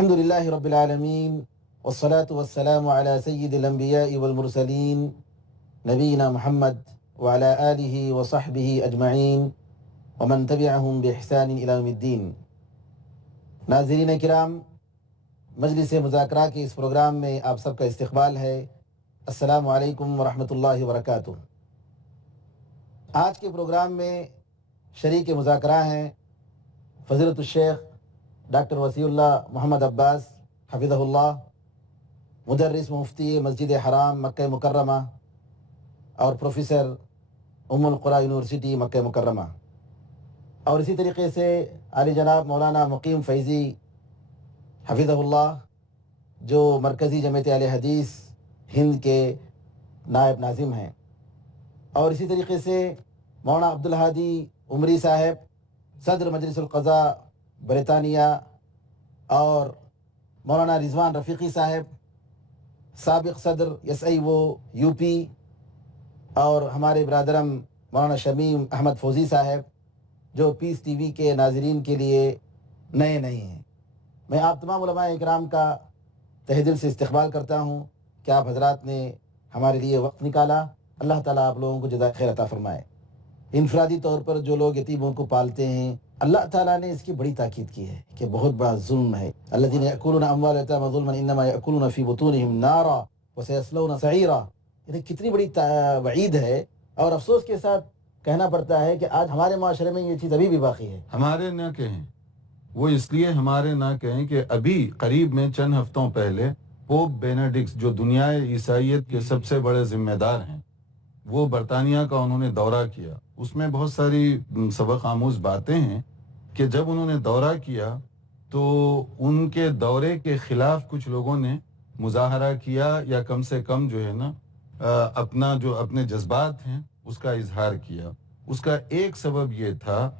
الحمد للہ رب العالمین والصلاة والسلام علی سید الانبیاء والمرسلین نبینا محمد وعلی آلہ وصحبہ اجمعین ومن تبعہم بإحسان الی یوم الدین۔ ناظرین کرام، مجلس مذاکرہ کے اس پروگرام میں آپ سب کا استقبال ہے۔ السلام علیکم ورحمۃ اللہ وبرکاتہ۔ آج کے پروگرام میں شریک مذاکرہ ہیں فضیلت الشیخ ڈاکٹر وسیع اللہ محمد عباس حفظہ اللہ، مدرس مفتی مسجد حرام مکہ مکرمہ اور پروفیسر ام القریٰ یونیورسٹی مکہ مکرمہ، اور اسی طریقے سے عالی جناب مولانا مقیم فیضی حفظہ اللہ، جو مرکزی جمعیت اہل حدیث ہند کے نائب ناظم ہیں، اور اسی طریقے سے مولانا عبدالہادی عمری صاحب صدر مجلس القضاء برطانیہ، اور مولانا رضوان رفیقی صاحب سابق صدر S I O U P, اور ہمارے برادرم مولانا شمیم احمد فوزی صاحب جو پیس ٹی وی کے ناظرین کے لیے نئے نہیں ہیں۔ میں آپ تمام علماء اکرام کا تہہ دل سے استقبال کرتا ہوں کہ آپ حضرات نے ہمارے لیے وقت نکالا۔ اللہ تعالیٰ آپ لوگوں کو جزائے خیر عطا فرمائے۔ انفرادی طور پر جو لوگ یتیموں کو پالتے ہیں، اللہ تعالیٰ نے اس کی بڑی تاکید کی ہے کہ بہت بڑا ظلم ہے۔ الذین یأکلون اموال الیتامی ظلما انما یأکلون فی بطونہم نارا وسیصلون سعیرا۔ یہ کتنی بڑی وعید ہے، اور افسوس کے ساتھ کہنا پڑتا ہے کہ آج ہمارے معاشرے میں یہ چیز ابھی بھی باقی ہے۔ ہمارے نہ کہیں، وہ اس لیے ہمارے نہ کہیں کہ ابھی قریب میں چند ہفتوں پہلے پوپ بینیڈکٹ، جو دنیا عیسائیت کے سب سے بڑے ذمہ دار ہیں، وہ برطانیہ کا انہوں نے دورہ کیا۔ اس میں بہت ساری سبق آموز باتیں ہیں کہ جب انہوں نے دورہ کیا تو ان کے دورے کے خلاف کچھ لوگوں نے مظاہرہ کیا، یا کم سے کم جو ہے نا اپنے جذبات ہیں اس کا اظہار کیا۔ اس کا ایک سبب یہ تھا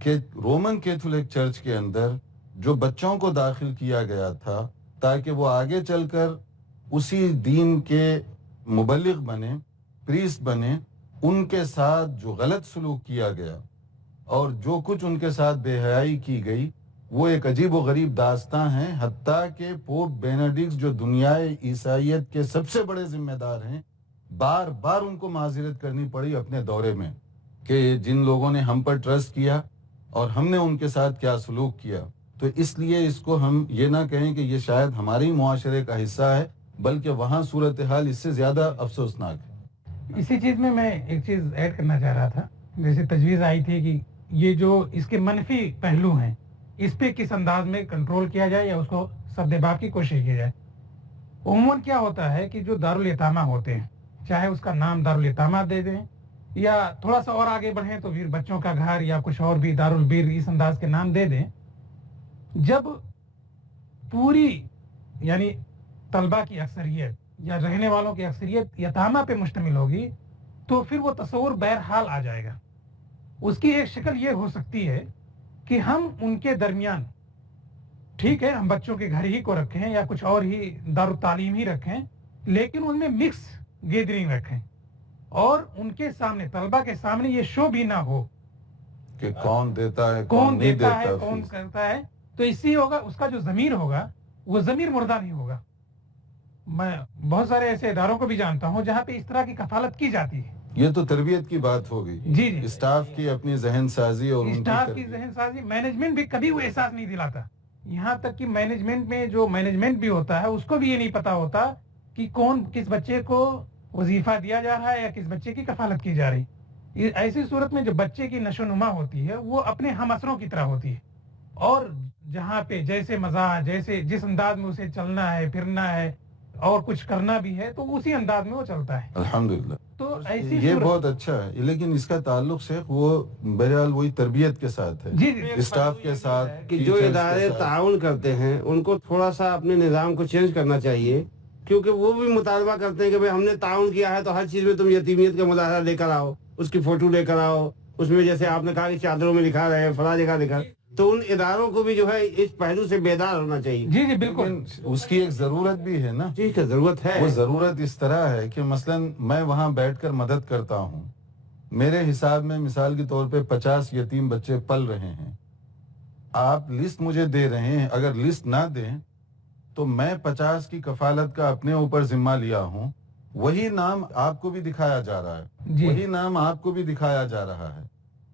کہ رومن کیتھولک چرچ کے اندر جو بچوں کو داخل کیا گیا تھا تاکہ وہ آگے چل کر اسی دین کے مبلغ بنے، پریسٹ بنے، ان کے ساتھ جو غلط سلوک کیا گیا اور جو کچھ ان کے ساتھ بے حیائی کی گئی، وہ ایک عجیب و غریب داستان ہے۔ حتیٰ کہ پوپ بینیڈکٹ جو دنیا عیسائیت کے سب سے بڑے ذمہ دار ہیں، بار بار ان کو معذرت کرنی پڑی اپنے دورے میں کہ جن لوگوں نے ہم پر ٹرسٹ کیا اور ہم نے ان کے ساتھ کیا سلوک کیا۔ تو اس لیے اس کو ہم یہ نہ کہیں کہ یہ شاید ہماری معاشرے کا حصہ ہے، بلکہ وہاں صورتحال اس سے زیادہ افسوسناک ہے۔ اسی چیز میں ایک چیز ایڈ کرنا چاہ رہا تھا، جیسے تجویز آئی تھی کہ یہ جو اس کے منفی پہلو ہیں اس پہ کس انداز میں کنٹرول کیا جائے یا اس کو سدباب کی کوشش کی جائے۔ عموماً کیا ہوتا ہے کہ جو دارالیتامہ ہوتے ہیں، چاہے اس کا نام دارالیتامہ دے دیں یا تھوڑا سا اور آگے بڑھیں تو پھر بچوں کا گھر یا کچھ اور بھی دارالبیر اس انداز کے نام دے دیں، جب پوری یعنی طلبہ کی اکثریت یا رہنے والوں کی اکثریت یتامہ پہ مشتمل ہوگی تو پھر وہ تصور بہرحال آ جائے گا۔ اس کی ایک شکل یہ ہو سکتی ہے کہ ہم ان کے درمیان، ٹھیک ہے ہم بچوں کے گھر ہی کو رکھیں یا کچھ اور ہی دارالتعلیم ہی رکھیں، لیکن ان میں مکس گیدرنگ رکھیں، اور ان کے سامنے طلبہ کے سامنے یہ شو بھی نہ ہو کہ کون دیتا ہے کون نہیں دیتا ہے کون فیس۔ کرتا ہے۔ تو اس سے ہوگا اس کا جو ضمیر ہوگا وہ ضمیر مردہ نہیں ہوگا۔ میں بہت سارے ایسے اداروں کو بھی جانتا ہوں جہاں پہ اس طرح کی کفالت کی جاتی ہے۔ یہ تو تربیت کی بات ہو گئی، جی جی، اسٹاف کی اپنی ذہن سازی اور ان کی اسٹاف کی تربیت۔ ذہن سازی، مینجمنٹ بھی کبھی وہ احساس نہیں دلاتا، یہاں تک کہ مینجمنٹ میں جو مینجمنٹ بھی ہوتا ہے اس کو بھی یہ نہیں پتا ہوتا کہ کون کس بچے کو وظیفہ دیا جا رہا ہے یا کس بچے کی کفالت کی جا رہی۔ ایسی صورت میں جو بچے کی نشو و نما ہوتی ہے وہ اپنے ہم اثروں کی طرح ہوتی ہے، اور جہاں پہ جیسے مزاح، جیسے جس انداز میں اسے چلنا ہے پھرنا ہے اور کچھ کرنا بھی ہے تو اسی انداز میں وہ چلتا ہے۔ الحمدللہ، تو ایسی یہ بہت اچھا ہے، لیکن اس کا تعلق شیخ وہ بہرحال وہی تربیت کے ساتھ ہے، جی جی، اسٹاف کے ساتھ کہ جو ادارے تعاون کرتے ہیں ان کو تھوڑا سا اپنے نظام کو چینج کرنا چاہیے، کیونکہ وہ بھی مطالبہ کرتے ہیں کہ بھئی ہم نے تعاون کیا ہے تو ہر چیز میں تم یتیمیت کا مظاہرہ لے کر آؤ، اس کی فوٹو لے کر آؤ، اس میں جیسے آپ نے کہا کہ چادروں میں لکھا رہے فلاں جگہ لکھا، تو ان اداروں کو بھی جو ہے اس پہلو سے بیدار ہونا چاہیے۔ جی جی بالکل، اس کی ایک ضرورت بھی ہے نا۔ ٹھیک ہے، ضرورت ہے۔ وہ ضرورت اس طرح ہے کہ مثلا میں وہاں بیٹھ کر مدد کرتا ہوں، میرے حساب میں مثال کے طور پہ 50 یتیم بچے پل رہے ہیں، آپ لسٹ مجھے دے رہے ہیں، اگر لسٹ نہ دیں تو میں 50 کی کفالت کا اپنے اوپر ذمہ لیا ہوں، وہی نام آپ کو بھی دکھایا جا رہا ہے، جی وہی نام آپ کو بھی دکھایا جا رہا ہے،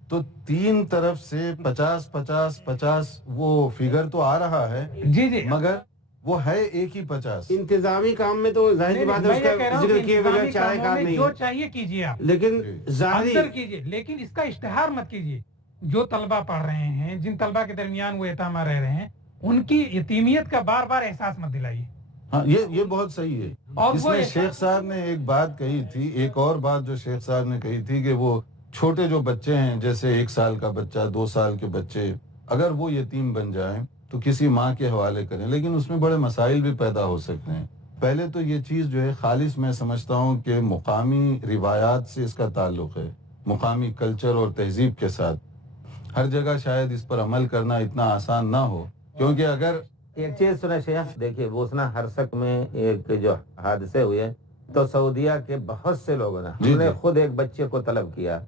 تو 3 طرف سے 50 وہ فگر تو آ رہا ہے، جی جی مگر وہ ہے ایک ہی 50۔ انتظامی کام میں تو ظاہر سی بات ہے میں اس یہ کہہ رہا کا ہوں ذکر کہ کیے بغیر انتظامی چارہ کاموں کار میں نہیں جو ہے، چاہیے کیجیے آپ، لیکن جی۔ ظاہری اندر کیجیے، لیکن اس کا اشتہار مت کیجیے۔ جو طلبہ پڑھ رہے ہیں، جن طلبہ کے درمیان وہ یتامہ رہ رہے ہیں، ان کی یتیمیت کا بار بار احساس مت دلائیے۔ ہاں یہ بہت صحیح ہے۔ اور اس وہ میں شیخ صاحب نے ایک بات کہی تھی، ایک اور بات جو شیخ صاحب نے کہی تھی کہ وہ چھوٹے جو بچے ہیں، جیسے 1 سال کا بچہ، 2 سال کے بچے، اگر وہ یتیم بن جائیں تو کسی ماں کے حوالے کریں، لیکن اس میں بڑے مسائل بھی پیدا ہو سکتے ہیں۔ پہلے تو یہ چیز جو ہے خالص میں سمجھتا ہوں کہ مقامی روایات سے اس کا تعلق ہے، مقامی کلچر اور تہذیب کے ساتھ۔ ہر جگہ شاید اس پر عمل کرنا اتنا آسان نہ ہو، کیونکہ اگر ایک چیز سنا شیخ، دیکھیے بوسنا ہرسک میں ایک جو حادثے ہوئے تو سعودیہ کے بہت سے لوگوں نے، ہم نے خود ایک بچے کو طلب کیا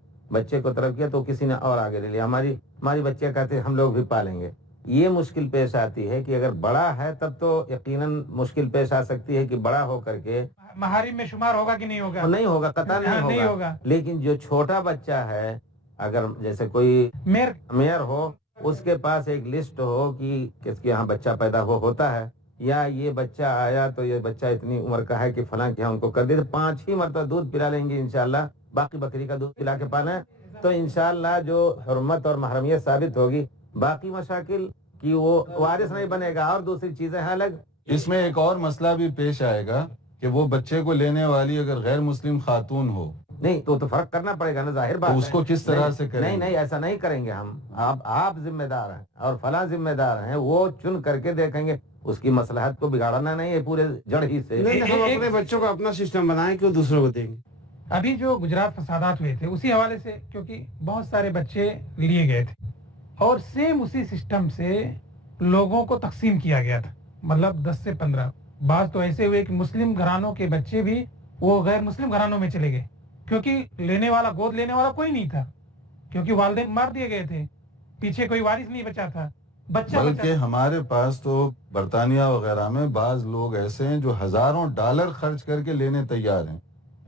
تو کسی نے اور آگے لے لیا، ہماری بچے کہتے ہم لوگ بھی پالیں گے۔ یہ مشکل پیش آتی ہے کہ اگر بڑا ہے تب تو یقیناً مشکل پیش آ سکتی ہے کہ بڑا ہو کر کے محارم میں شمار ہوگا کہ نہیں ہوگا؟ نہیں ہوگا، قطع نہیں ہوگا، لیکن جو چھوٹا بچہ ہے، اگر جیسے کوئی میئر ہو، اس کے پاس ایک لسٹ ہو کہ کس کے یہاں بچہ پیدا ہوتا ہے، یا یہ بچہ آیا تو یہ بچہ اتنی عمر کا ہے کہ فلاں کے یہاں ان کو کر دے، 5 ہی مرتبہ دودھ پلا لیں گے انشاءاللہ، باقی بکری کا دودھ پلا کے پانا ہے، تو انشاءاللہ جو حرمت اور محرمیت ثابت ہوگی، باقی مشاکل کی وہ وارث نہیں بنے گا اور دوسری چیزیں ہیں الگ۔ اس میں ایک اور مسئلہ بھی پیش آئے گا کہ وہ بچے کو لینے والی اگر غیر مسلم خاتون ہو نہیں تو فرق کرنا پڑے گا نا، ظاہر بات تو اس کو کس طرح سے کریں گے؟ نہیں ایسا نہیں کریں گے ہم، آپ ذمہ دار ہیں اور فلاں ذمہ دار ہیں، وہ چن کر کے دیکھیں گے، اس کی مصلحت کو بگاڑنا نہیں ہے پورے جڑ ہی سے۔ نہیں ہم اپنے بچوں کو اپنا سسٹم بنائیں کہ وہ دوسروں کو دیں گے۔ ابھی جو گجرات فسادات ہوئے تھے اسی حوالے سے، کیونکہ بہت سارے بچے لیے گئے تھے اور سیم اسی سسٹم سے لوگوں کو تقسیم کیا گیا تھا، مطلب 10 سے 15 بعض تو ایسے ہوئے کہ مسلم گھرانوں کے بچے بھی وہ غیر مسلم گھرانوں میں چلے گئے، کیونکہ گود لینے والا کوئی نہیں تھا، کیونکہ والدین مار دیے گئے تھے، پیچھے کوئی وارث نہیں بچا تھا، بلکہ ہمارے پاس تو برطانیہ وغیرہ میں بعض لوگ ایسے ہیں جو ہزاروں ڈالر خرچ کر کے لینے تیار ہیں،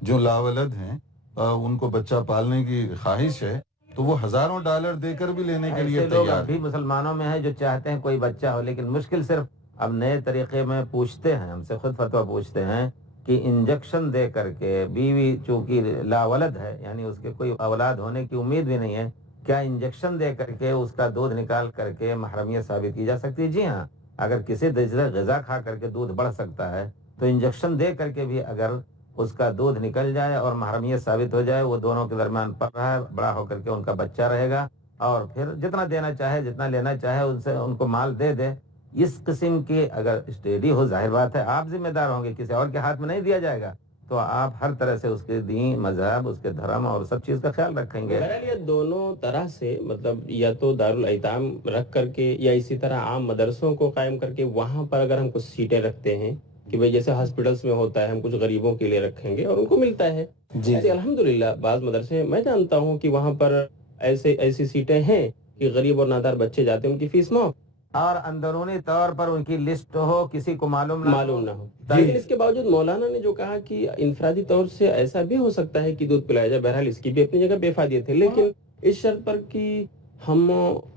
جو لاولد ہیں، ان کو بچہ پالنے کی خواہش ہے تو وہ ہزاروں ڈالر دے کر بھی لینے کے لیے ایسے لوگ تیار ابھی ہیں۔ مسلمانوں میں ہیں جو چاہتے ہیں کوئی بچہ ہو، لیکن مشکل صرف اب نئے طریقے میں پوچھتے ہیں، ہم سے خود فتویٰ پوچھتے ہیں کہ انجیکشن دے کر کے، بیوی چونکہ لاولد ہے یعنی اس کے کوئی اولاد ہونے کی امید بھی نہیں ہے، کیا انجیکشن دے کر کے اس کا دودھ نکال کر کے محرمیت ثابت کی جا سکتی ہے؟ جی ہاں، اگر کسی دوسرے غذا کھا کر کے دودھ بڑھ سکتا ہے تو انجیکشن دے کر کے بھی اگر اس کا دودھ نکل جائے اور محرمیت ثابت ہو جائے، وہ دونوں کے درمیان پڑ رہا ہے، بڑا ہو کر کے ان کا بچہ رہے گا، اور پھر جتنا دینا چاہے، جتنا لینا چاہے ان سے ان کو مال دے دے۔ اس قسم کی اگر اسٹڈی ہو، ظاہر بات ہے آپ ذمہ دار ہوں گے، کسی اور کے ہاتھ میں نہیں دیا جائے گا، تو آپ ہر طرح سے اس کے دین، مذہب، اس کے دھرم اور سب چیز کا خیال رکھیں گے۔ بہرحال یہ دونوں طرح سے، مطلب یا تو دارالایتام رکھ کر کے یا اسی طرح عام مدرسوں کو قائم کر کے وہاں پر اگر ہم کچھ سیٹیں رکھتے ہیں کہ بھئی جیسے ہاسپٹلس میں ہوتا ہے، ہم کچھ غریبوں کے لیے رکھیں گے اور ان کو ملتا ہے، ایسے الحمدللہ بعض مدرسے میں جانتا ہوں کہ وہاں پر ایسی سیٹیں ہیں کہ غریب اور نادار بچے جاتے ہیں، ان کی فیس معاف اور اندرونی طور پر ان کی لسٹ ہو، کسی کو معلوم نہ ہو۔ لیکن اس کے باوجود مولانا نے جو کہا کہ انفرادی طور سے ایسا بھی ہو سکتا ہے کہ دودھ پلایا جائے، بہرحال اس کی بھی اپنی جگہ بے فائدیت ہے، لیکن اس شرط پر کہ ہم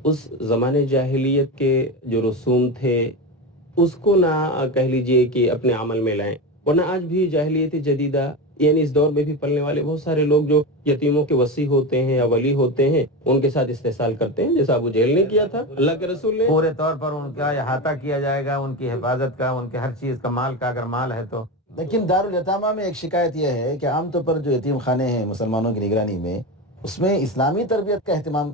اس زمانے جاہلیت کے جو رسوم تھے اس کو نہ کہہ لیجئے کہ اپنے عمل میں لائیں، ورنہ آج بھی جاہلیت جدیدہ یعنی اس دور میں بھی پلنے والے بہت سارے لوگ جو یتیموں کے وصی ہوتے ہیں یا ولی ہوتے ہیں، ان کے ساتھ استحصال کرتے ہیں، جیسا ابو جہل نے کیا تھا، اللہ کے رسول نے پورے طور پر ان کا احاطہ کیا جائے گا، ان کی حفاظت کا، ان کے ہر چیز کا، مال کا اگر مال ہے تو۔ لیکن دارالیتامہ میں ایک شکایت یہ ہے کہ عام طور پر جو یتیم خانے ہیں مسلمانوں کی نگرانی میں، اس میں اسلامی تربیت کا اہتمام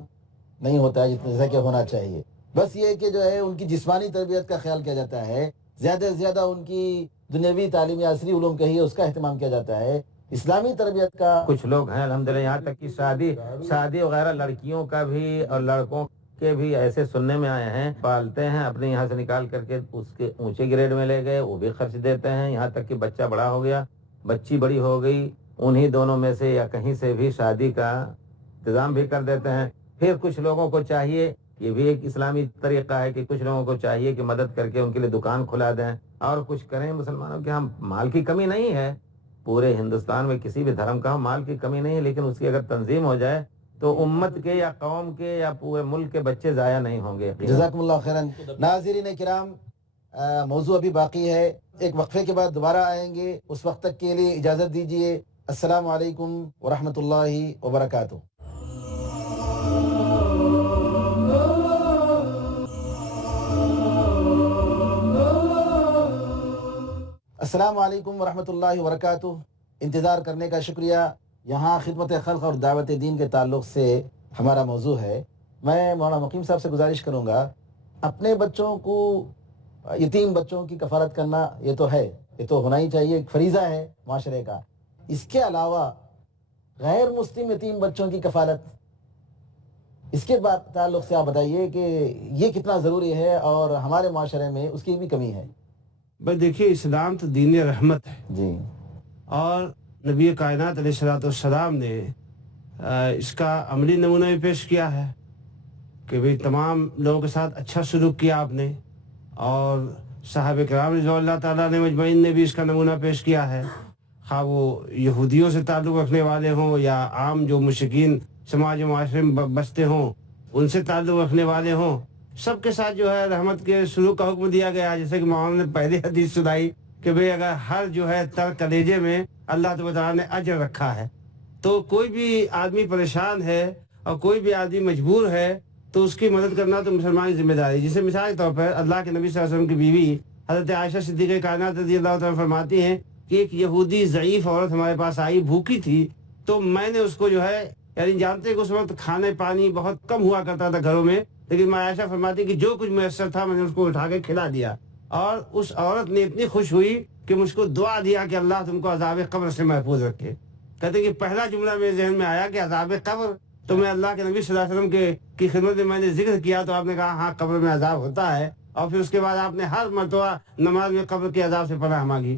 نہیں ہوتا ہے جتنا کہ ہونا چاہیے، بس یہ کہ جو ہے ان کی جسمانی تربیت کا خیال کیا جاتا ہے، زیادہ سے زیادہ ان کی دنیاوی تعلیم یا عصری علوم کہیے اس کا اہتمام کیا جاتا ہے، اسلامی تربیت کا کچھ لوگ ہیں الحمدللہ، یہاں تک کہ شادی وغیرہ لڑکیوں کا بھی اور لڑکوں کے بھی ایسے سننے میں آئے ہیں، پالتے ہیں اپنے یہاں سے نکال کر کے، اس کے اونچے گریڈ میں لے گئے، وہ بھی خرچ دیتے ہیں، یہاں تک کہ بچہ بڑا ہو گیا، بچی بڑی ہو گئی، انہی دونوں میں سے یا کہیں سے بھی شادی کا انتظام بھی کر دیتے ہیں۔ پھر کچھ لوگوں کو چاہیے، یہ بھی ایک اسلامی طریقہ ہے کہ کچھ لوگوں کو چاہیے کہ مدد کر کے ان کے لیے دکان کھلا دیں، اور کچھ کریں مسلمانوں کے. ہم مال کی کمی نہیں ہے پورے ہندوستان میں کسی بھی دھرم کا مال کی کمی نہیں ہے, لیکن اس کی اگر تنظیم ہو جائے تو امت کے یا قوم کے یا پورے ملک کے بچے ضائع نہیں ہوں گے. جزاکم اللہ خیرن. ناظرین کرام, موضوع ابھی باقی ہے, ایک وقفے کے بعد دوبارہ آئیں گے. اس وقت تک کے لیے اجازت دیجیے. السلام علیکم ورحمۃ اللہ وبرکاتہ. السلام علیکم ورحمۃ اللہ وبرکاتہ. انتظار کرنے کا شکریہ. یہاں خدمت خلق اور دعوت دین کے تعلق سے ہمارا موضوع ہے. میں مولانا مقیم صاحب سے گزارش کروں گا, اپنے بچوں کو, یتیم بچوں کی کفالت کرنا یہ تو ہے, یہ تو ہونا ہی چاہیے, ایک فریضہ ہے معاشرے کا. اس کے علاوہ غیر مسلم یتیم بچوں کی کفالت, اس کے بعد تعلق سے آپ بتائیے کہ یہ کتنا ضروری ہے اور ہمارے معاشرے میں اس کی بھی کمی ہے. بس دیکھیے, اسلام تو دین رحمت ہے جی, اور نبی کائنات علیہ السلام نے اس کا عملی نمونہ بھی پیش کیا ہے کہ بھئی تمام لوگوں کے ساتھ اچھا سلوک کیا آپ نے, اور صحابہ کرام رضی اللہ تعالیٰ نے مجمعین نے بھی اس کا نمونہ پیش کیا ہے, خواہ وہ یہودیوں سے تعلق رکھنے والے ہوں یا عام جو مشرکین سماج و معاشرے میں بستے ہوں ان سے تعلق رکھنے والے ہوں, سب کے ساتھ جو ہے رحمت کے سلوک کا حکم دیا گیا. جیسے کہ مولانا نے پہلی حدیث سنائی کہ بھئی اگر ہر جو ہے تر کلیجے میں اللہ تعالیٰ نے اجر رکھا ہے, تو کوئی بھی آدمی پریشان ہے اور کوئی بھی آدمی مجبور ہے تو اس کی مدد کرنا تو مسلمان کی ذمہ داری. جسے مثال کے طور پر اللہ کے نبی صلی اللہ علیہ وسلم کی بیوی حضرت عائشہ صدیقہ کائنات رضی اللہ تعالیٰ فرماتی ہیں کہ ایک یہودی ضعیف عورت ہمارے پاس آئی, بھوکی تھی, تو میں نے اس کو جو ہے, یعنی جانتے کہ اس وقت کھانے پانی بہت کم ہوا کرتا تھا گھروں میں, لیکن میں عائشہ فرماتی کہ جو کچھ میسر تھا میں نے اس کو اٹھا کے کھلا دیا, اور اس عورت نے اتنی خوش ہوئی کہ مجھ کو دعا دیا کہ اللہ تم کو عذاب قبر سے محفوظ رکھے. کہتے ہیں کہ پہلا جملہ میرے ذہن میں آیا کہ عذاب قبر, تو میں اللہ کے نبی صلی اللہ علیہ وسلم کی خدمت میں میں نے ذکر کیا تو آپ نے کہا ہاں قبر میں عذاب ہوتا ہے, اور پھر اس کے بعد آپ نے ہر مرتبہ نماز میں قبر کے عذاب سے پناہ مانگی.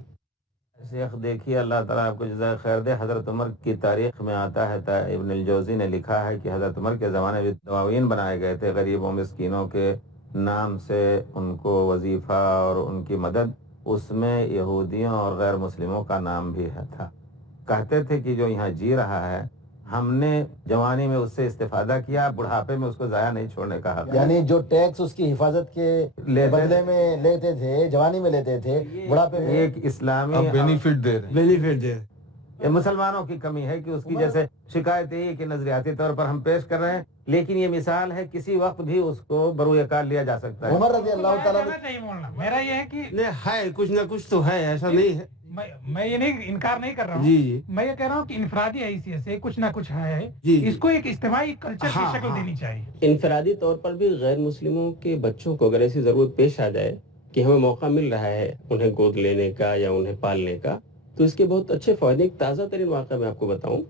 شیخ دیکھیے, اللہ تعالیٰ آپ کو جزائے خیر دے. حضرت عمر کی تاریخ میں آتا ہے, ابن الجوزی نے لکھا ہے کہ حضرت عمر کے زمانے میں دواوین بنائے گئے تھے غریبوں مسکینوں کے نام سے, ان کو وظیفہ اور ان کی مدد, اس میں یہودیوں اور غیر مسلموں کا نام بھی تھا. کہتے تھے کہ جو یہاں جی رہا ہے ہم نے جوانی میں اس سے استفادہ کیا, بڑھاپے میں اس کو ضائع نہیں چھوڑنے کا حق. یعنی جو ٹیکس اس کی حفاظت کے بدلے میں لیتے تھے, جوانی میں لیتے تھے, بڑھاپے میں ایک اسلامی بینیفٹ دے رہے ہیں. بینیفٹ دے یہ مسلمانوں کی کمی ہے کہ اس کی جیسے شکایت یہ کہ نظریاتی طور پر ہم پیش کر رہے ہیں, لیکن یہ مثال ہے کسی وقت بھی اس کو بروئے کار لیا جا سکتا ہے. عمر رضی اللہ تعالیٰ میرا یہ ہے کہ ہے کچھ نہ کچھ تو ہے, ایسا نہیں ہے. میں یہ نہیں انکار نہیں کر رہا ہوں, جی میں یہ کہہ رہا ہوں کہ انفرادی حیثیت سے کچھ نہ کچھ ہے, جی اس کو ایک اجتماعی کلچر کی شکل دینی چاہیے. انفرادی طور پر بھی غیر مسلموں کے بچوں کو اگر ایسی ضرورت پیش آ جائے کہ ہمیں موقع مل رہا ہے انہیں گود لینے کا یا انہیں پالنے کا, تو اس کے بہت اچھے فائدے. ایک تازہ ترین واقعہ میں آپ کو بتاؤں,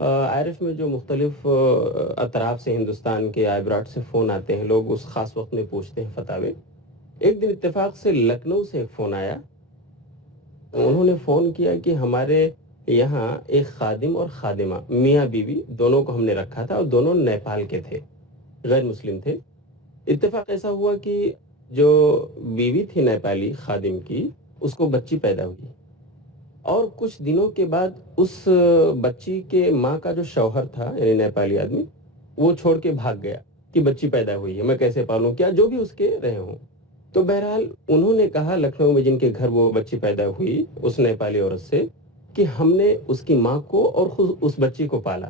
آئرف میں جو مختلف اطراف سے ہندوستان کے آئبراٹ سے فون آتے ہیں, لوگ اس خاص وقت میں پوچھتے ہیں فتاوے. ایک دن اتفاق سے لکھنؤ سے ایک فون آیا, انہوں نے فون کیا کہ ہمارے یہاں ایک خادم اور خادمہ میاں بیوی دونوں کو ہم نے رکھا تھا, اور دونوں نیپال کے تھے, غیر مسلم تھے. اتفاق ایسا ہوا کہ جو بیوی تھی نیپالی خادم کی, اس کو بچی پیدا ہوئی, اور کچھ دنوں کے بعد اس بچی کے ماں کا جو شوہر تھا یعنی نیپالی آدمی, وہ چھوڑ کے بھاگ گیا کہ بچی پیدا ہوئی ہے, میں کیسے پالوں, کیا جو بھی اس کے رہے ہوں. تو بہرحال انہوں نے کہا لکھنؤ میں جن کے گھر وہ بچی پیدا ہوئی اس نیپالی عورت سے کہ ہم نے اس کی ماں کو اور خود اس بچی کو پالا.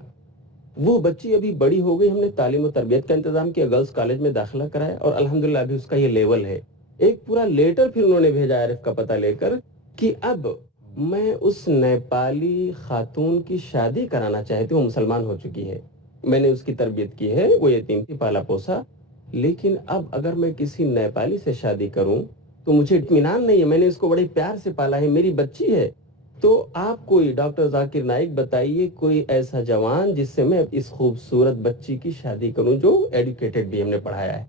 وہ بچی ابھی بڑی ہو گئی, ہم نے تعلیم و تربیت کا انتظام کیا, گرلز کالج میں داخلہ کرایا, اور الحمدللہ ابھی اس کا یہ لیول ہے. ایک پورا لیٹر پھر انہوں نے بھیجا عارف کا پتہ لے کر کہ اب میں اس نیپالی خاتون کی شادی کرانا چاہتی ہوں, مسلمان ہو چکی ہے, میں نے اس کی تربیت کی ہے, وہ یتیم کی پالا پوسا, لیکن اب اگر میں کسی نیپالی سے شادی کروں تو مجھے اطمینان نہیں ہے, میں نے اس کو بڑے پیار سے پالا ہے, میری بچی ہے. تو آپ کوئی ڈاکٹر ذاکر نائک بتائیے کوئی ایسا جوان جس سے میں اس خوبصورت بچی کی شادی کروں جو ایڈوکیٹڈ بھی ہم نے پڑھایا ہے.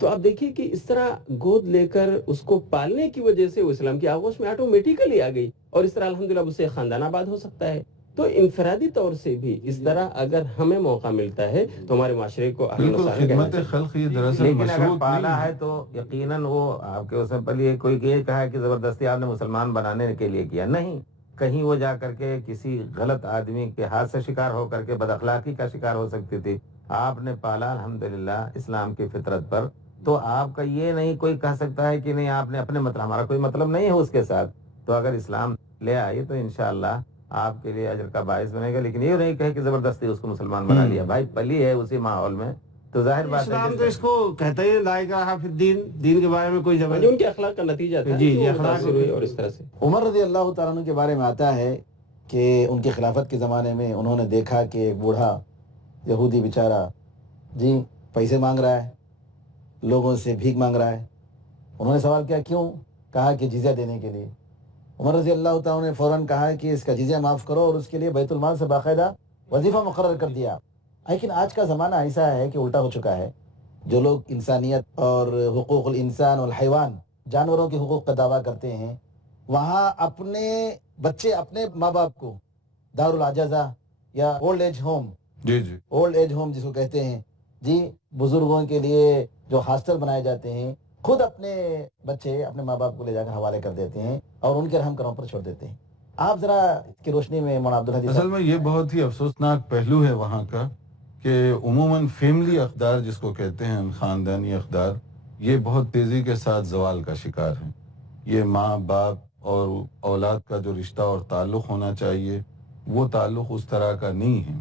تو آپ دیکھیے کہ اس طرح گود لے کر اس کو پالنے کی وجہ سے وہ اسلام کی آغوش میں آٹومیٹیکلی آ گئی, اور اس طرح الحمدللہ اس سے خاندان آباد ہو سکتا ہے. تو انفرادی طور سے بھی اس طرح اگر ہمیں موقع ملتا ہے تو ہمارے معاشرے کو اہلا و بالکل سہلا کہنا خدمت چاہیے. خلق یہ دراصل لیکن اگر مشروط پالا نہیں ہے تو یقیناً وہ آپ کے اس میں پلی کوئی یہ کہا ہے کہ زبردستی آپ نے مسلمان بنانے کے لیے کیا نہیں. کہیں وہ جا کر کے کسی غلط آدمی کے ہاتھ سے شکار ہو کر کے بد اخلاقی کا شکار ہو سکتی تھی. آپ نے پالا الحمدللہ اسلام کی فطرت پر, تو آپ کا یہ نہیں کوئی کہہ سکتا ہے کہ نہیں آپ نے اپنے مطلب, ہمارا کوئی مطلب نہیں ہے اس کے ساتھ. تو اگر اسلام لے آئی تو انشاءاللہ آپ کے لیے اجر کا باعث بنے گا. لیکن یہ نہیں کہے کہ زبردستی اس کو مسلمان بنا لیا. بھائی پلی ہے اسی ماحول میں تو ظاہر بات ہے اسلام تو اس کو کہتا ہی لا اکراہ فی الدین, دین کے بارے میں کوئی جو زبردستی. ان کے اخلاق کا نتیجہ تھا جی، کہ وہ اخلاق متاثر ہوئے اور اس طرح سے. عمر رضی اللہ تعالیٰ عنہ کے بارے میں آتا ہے کہ ان کی خلافت کے زمانے میں انہوں نے دیکھا کہ ایک بوڑھا یہودی بیچارہ جی پیسے مانگ رہا ہے, لوگوں سے بھیک مانگ رہا ہے. انہوں نے سوال کیا کیوں؟ کہا کہ جزیہ دینے کے لیے. عمر رضی اللہ تعالیٰ نے فوراً کہا کہ اس کا جزیہ معاف کرو, اور اس کے لیے بیت المال سے باقاعدہ وظیفہ مقرر کر دیا. لیکن آج کا زمانہ ایسا ہے کہ الٹا ہو چکا ہے. جو لوگ انسانیت اور حقوق الانسان والحیوان, جانوروں کے حقوق کا دعویٰ کرتے ہیں, وہاں اپنے بچے, اپنے ماں باپ کو دارالعجزہ یا اولڈ ایج ہوم, جی اولڈ ایج ہوم جس کو کہتے ہیں جی, بزرگوں کے لیے جو ہاسٹل بنائے جاتے ہیں, خود اپنے بچے اپنے ماں باپ کو لے جا کر حوالے کر دیتے ہیں اور ان کے رحم کرم پر چھوڑ دیتے ہیں. آپ ذرا اس کی روشنی میں مولانا عبدالحدی اصل میں یہ بہت ہی افسوسناک پہلو ہے وہاں کا کہ عموماً فیملی اقدار جس کو کہتے ہیں, خاندانی اقدار, یہ بہت تیزی کے ساتھ زوال کا شکار ہیں. یہ ماں باپ اور اولاد کا جو رشتہ اور تعلق ہونا چاہیے وہ تعلق اس طرح کا نہیں ہے.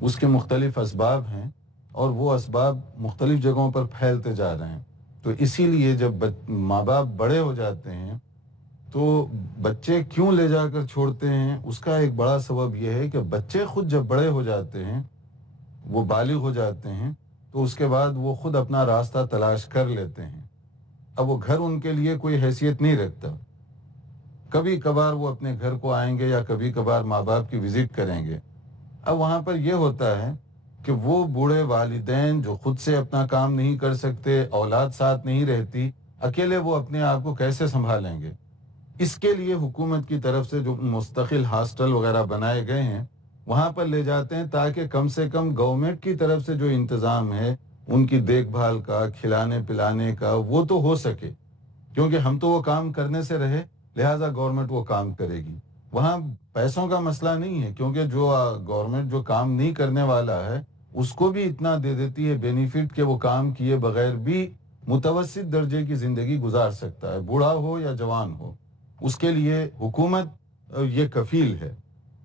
اس کے مختلف اسباب ہیں اور وہ اسباب مختلف جگہوں پر پھیلتے جا رہے ہیں. تو اسی لیے جب ماں باپ بڑے ہو جاتے ہیں تو بچے کیوں لے جا کر چھوڑتے ہیں, اس کا ایک بڑا سبب یہ ہے کہ بچے خود جب بڑے ہو جاتے ہیں, وہ بالغ ہو جاتے ہیں, تو اس کے بعد وہ خود اپنا راستہ تلاش کر لیتے ہیں. اب وہ گھر ان کے لیے کوئی حیثیت نہیں رکھتا. کبھی کبھار وہ اپنے گھر کو آئیں گے یا کبھی کبھار ماں باپ کی وزٹ کریں گے. اب وہاں پر یہ ہوتا ہے کہ وہ بوڑھے والدین جو خود سے اپنا کام نہیں کر سکتے, اولاد ساتھ نہیں رہتی, اکیلے وہ اپنے آپ کو کیسے سنبھالیں گے. اس کے لیے حکومت کی طرف سے جو مستقل ہاسٹل وغیرہ بنائے گئے ہیں وہاں پر لے جاتے ہیں تاکہ کم سے کم گورنمنٹ کی طرف سے جو انتظام ہے ان کی دیکھ بھال کا, کھلانے پلانے کا, وہ تو ہو سکے, کیونکہ ہم تو وہ کام کرنے سے رہے, لہٰذا گورنمنٹ وہ کام کرے گی. وہاں پیسوں کا مسئلہ نہیں ہے, کیونکہ جو گورنمنٹ جو کام نہیں کرنے والا ہے اس کو بھی اتنا دے دیتی ہے بینیفٹ کہ وہ کام کیے بغیر بھی متوسط درجے کی زندگی گزار سکتا ہے, بوڑھا ہو یا جوان ہو. اس کے لیے حکومت یہ کفیل ہے.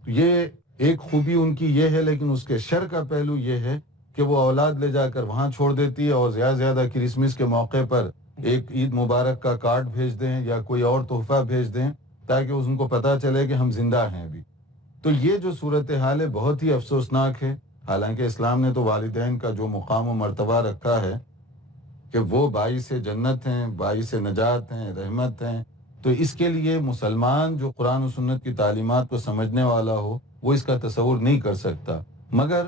یہ ایک خوبی ان کی یہ ہے, لیکن اس کے شر کا پہلو یہ ہے کہ وہ اولاد لے جا کر وہاں چھوڑ دیتی ہے اور زیادہ کرسمس کے موقع پر ایک عید مبارک کا کارڈ بھیج دیں یا کوئی اور تحفہ بھیج دیں تاکہ ان کو پتہ چلے کہ ہم زندہ ہیں ابھی. تو یہ جو صورتحال ہے بہت ہی افسوسناک ہے. حالانکہ اسلام نے تو والدین کا جو مقام و مرتبہ رکھا ہے کہ وہ باعث جنت ہیں, باعث نجات ہیں, رحمت ہیں. تو اس کے لیے مسلمان جو قرآن و سنت کی تعلیمات کو سمجھنے والا ہو وہ اس کا تصور نہیں کر سکتا. مگر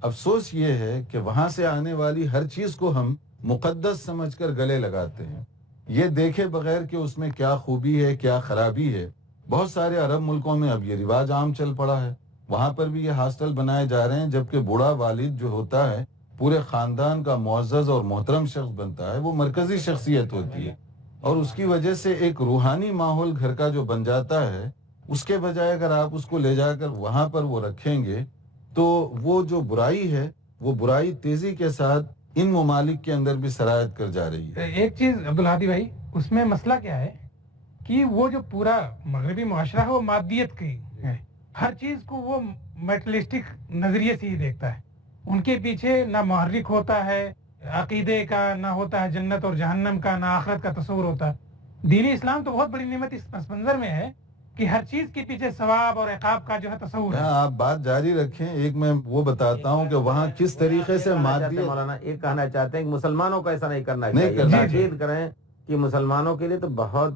افسوس یہ ہے کہ وہاں سے آنے والی ہر چیز کو ہم مقدس سمجھ کر گلے لگاتے ہیں, یہ دیکھے بغیر کہ اس میں کیا خوبی ہے کیا خرابی ہے. بہت سارے عرب ملکوں میں اب یہ رواج عام چل پڑا ہے, وہاں پر بھی یہ ہاسٹل بنائے جا رہے ہیں, جبکہ بوڑھا والد جو ہوتا ہے پورے خاندان کا معزز اور محترم شخص بنتا ہے, وہ مرکزی شخصیت ہوتی ہے, اور اس کی وجہ سے ایک روحانی ماحول گھر کا جو بن جاتا ہے. اس کے بجائے اگر آپ اس کو لے جا کر وہاں پر وہ رکھیں گے تو وہ جو برائی ہے وہ برائی تیزی کے ساتھ ان ممالک کے اندر بھی سرایت کر جا رہی ہے. ایک چیز عبدالہادی بھائی, اس میں مسئلہ کیا ہے کہ وہ جو پورا مغربی معاشرہ ہے وہ مادیت کی ہے, ہر چیز کو وہ میٹرلسٹک نظریے سے ہی دیکھتا ہے. ان کے پیچھے نہ محرک ہوتا ہے عقیدے کا, نہ ہوتا ہے جنت اور جہنم کا, نہ آخرت کا تصور ہوتا ہے. دین اسلام تو بہت بڑی نعمت اس پس منظر میں ہے کہ ہر چیز کے پیچھے ثواب اور عقاب کا جو ہے تصور ہے. آپ بات جاری رکھیں, ایک میں وہ بتاتا ہوں کہ وہاں کس طریقے سے مادیت. مولانا ایک کہنا چاہتے ہیں کہ مسلمانوں کو ایسا نہیں کرنا نہیں چاہیے, کرنا تاکید کریں کہ مسلمانوں کے لیے تو بہت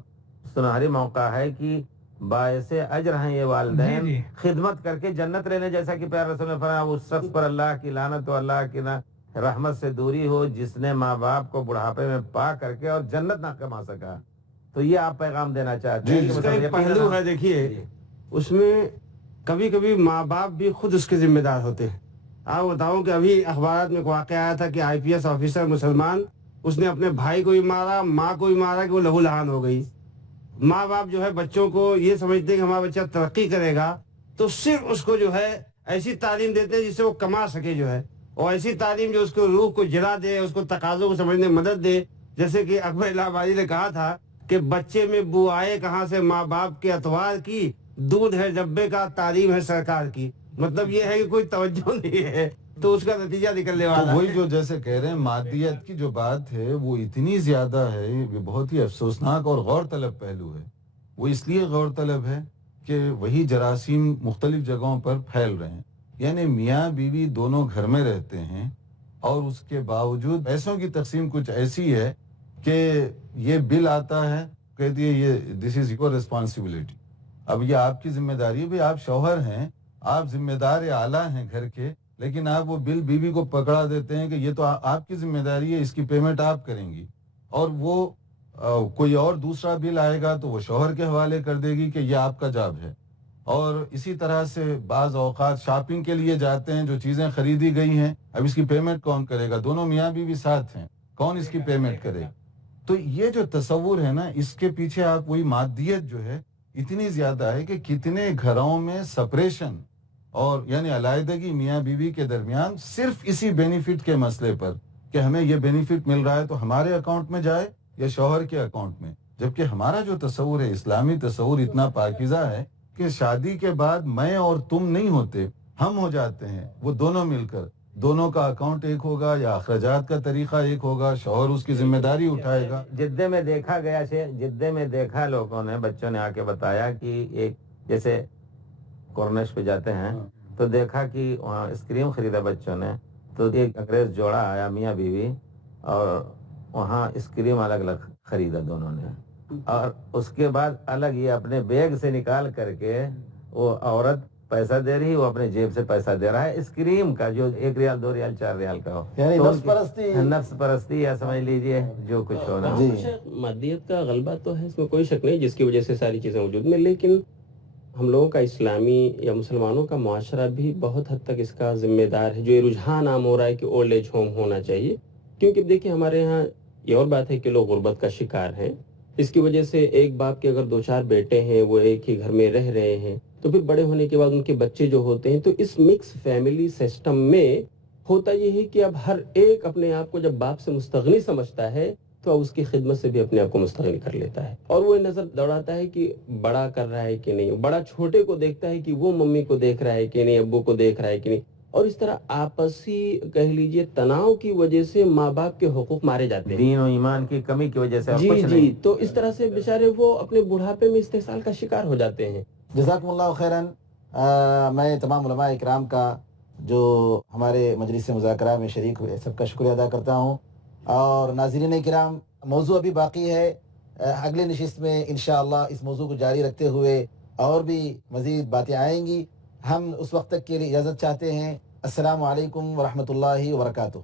سنہری موقع ہے کہ باعث اجر ہیں یہ والدین, جی. خدمت کر کے جنت لینے, جیسا کہ پیارے رسول نے فرمایا اس شخص پر اللہ کی لعنت و اللہ کی رحمت سے دوری ہو جس نے ماں باپ کو بڑھاپے میں پا کر کے اور جنت نہ کما سکا. تو یہ آپ پیغام دینا چاہتے ہیں اس کا ایک پہلو ہے, دیکھیے اس میں کبھی کبھی ماں باپ بھی خود اس کے ذمہ دار ہوتے ہیں. آپ بتاؤں کہ ابھی اخبارات میں ایک واقعہ آیا تھا کہ IPS آفیسر مسلمان اس نے اپنے بھائی کو بھی مارا, ماں کو بھی مارا کہ وہ لہو لہان ہو گئی. ماں باپ جو ہے بچوں کو یہ سمجھتے ہیں کہ ہمارا بچہ ترقی کرے گا تو صرف اس کو جو ہے ایسی تعلیم دیتے ہیں جس سے وہ کما سکے جو ہے, اور ایسی تعلیم جو اس کو روح کو جلا دے, اس کو تقاضوں کو سمجھنے میں مدد دے. جیسے کہ اکبر الہ آبادی نے کہا تھا کہ بچے میں بو آئے کہاں سے ماں باپ کے اتوار کی, دودھ ہے ڈبے کا, تعلیم ہے سرکار کی. مطلب یہ ہے کہ کوئی توجہ نہیں ہے تو اس کا نتیجہ نکلنے تو والا وہی ہے. جو جیسے کہہ رہے ہیں مادیت کی جو بات ہے وہ اتنی زیادہ ہے, یہ بہت ہی افسوسناک اور غور طلب پہلو ہے. وہ اس لیے غور طلب ہے کہ وہی جراثیم مختلف جگہوں پر پھیل رہے ہیں. یعنی میاں بیوی دونوں گھر میں رہتے ہیں اور اس کے باوجود پیسوں کی تقسیم کچھ ایسی ہے کہ یہ بل آتا ہے, کہتی ہے یہ دس از یور ریسپانسبلٹی, اب یہ آپ کی ذمہ داری ہے. بھائی آپ شوہر ہیں, آپ ذمہ دار اعلیٰ ہیں گھر کے, لیکن آپ وہ بل بیوی کو پکڑا دیتے ہیں کہ یہ تو آپ کی ذمہ داری ہے, اس کی پیمنٹ آپ کریں گی. اور وہ کوئی اور دوسرا بل آئے گا تو وہ شوہر کے حوالے کر دے گی کہ یہ آپ کا جاب ہے. اور اسی طرح سے بعض اوقات شاپنگ کے لیے جاتے ہیں, جو چیزیں خریدی گئی ہیں اب اس کی پیمنٹ کون کرے گا, دونوں میاں بیوی ساتھ ہیں, کون اس کی پیمنٹ کرے گا. تو یہ جو تصور ہے نا, اس کے پیچھے آپ وہی مادیت جو ہے اتنی زیادہ ہے کہ کتنے گھروں میں سپریشن اور یعنی علیحدگی میاں بیوی کے درمیان صرف اسی بینیفٹ کے مسئلے پر کہ ہمیں یہ بینیفٹ مل رہا ہے تو ہمارے اکاؤنٹ میں جائے یا شوہر کے اکاؤنٹ میں. جبکہ ہمارا جو تصور ہے, اسلامی تصور اتنا پاکیزہ ہے کہ شادی کے بعد میں اور تم نہیں ہوتے, ہم ہو جاتے ہیں. وہ دونوں مل کر, دونوں کا اکاؤنٹ ایک ہوگا یا اخراجات کا طریقہ ایک ہوگا, شوہر اس کی ذمہ داری اٹھائے گا. جدے میں دیکھا گیا, جدے میں دیکھا لوگوں نے, بچوں نے آ کے بتایا کہ ایک جیسے کورنش پہ جاتے ہیں تو دیکھا کہ وہاں اسکریم خریدا بچوں نے, تو ایک انگریز جوڑا آیا میاں بیوی, اور وہاں اسکریم الگ الگ خریدا دونوں نے, اور اس کے بعد الگ یہ اپنے بیگ سے نکال کر کے وہ عورت پیسہ دے رہی, وہ اپنے جیب سے پیسہ دے رہا ہے اسکریم کا, جو 1 ریال 2 ریال 4 ریال کا ہو. یعنی تو نفس پرستی, نفس پرستی یا سمجھ لیجئے جو کچھ ہو رہا. جی. مادیت کا غلبہ تو ہے, اس میں کوئی شک نہیں, جس کی وجہ سے ساری چیزیں وجود میں. لیکن ہم لوگوں کا اسلامی یا مسلمانوں کا معاشرہ بھی بہت حد تک اس کا ذمہ دار ہے. جو یہ رجحان عام ہو رہا ہے کہ اولڈ ایج ہوم ہونا چاہیے, کیونکہ دیکھیں ہمارے یہاں یہ اور بات ہے کہ لوگ غربت کا شکار ہیں. اس کی وجہ سے ایک باپ کے اگر 2-4 بیٹے ہیں, وہ ایک ہی گھر میں رہ رہے ہیں, تو پھر بڑے ہونے کے بعد ان کے بچے جو ہوتے ہیں, تو اس مکس فیملی سسٹم میں ہوتا یہ ہے کہ اب ہر ایک اپنے آپ کو جب باپ سے مستغنی سمجھتا ہے تو اب اس کی خدمت سے بھی اپنے آپ کو مستغنی کر لیتا ہے, اور وہ نظر دوڑاتا ہے کہ بڑا کر رہا ہے کہ نہیں, بڑا چھوٹے کو دیکھتا ہے کہ وہ ممی کو دیکھ رہا ہے کہ نہیں, ابو کو دیکھ رہا ہے کہ نہیں, اور اس طرح آپسی کہہ لیجئے تناؤ کی وجہ سے ماں باپ کے حقوق مارے جاتے ہیں, دین و ایمان کی کمی کی وجہ سے. اور جی کچھ جی, نہیں. تو اس طرح سے بیچارے وہ اپنے بڑھاپے میں استحصال کا شکار ہو جاتے ہیں. جزاکم اللہ خیراً. میں تمام علماء اکرام کا جو ہمارے مجلس مذاکرہ میں شریک ہوئے سب کا شکریہ ادا کرتا ہوں. اور ناظرین کرام, موضوع ابھی باقی ہے, اگلے نشست میں انشاءاللہ اس موضوع کو جاری رکھتے ہوئے اور بھی مزید باتیں آئیں گی. ہم اس وقت تک کے لیے اجازت چاہتے ہیں. السلام علیکم ورحمۃ اللہ وبرکاتہ.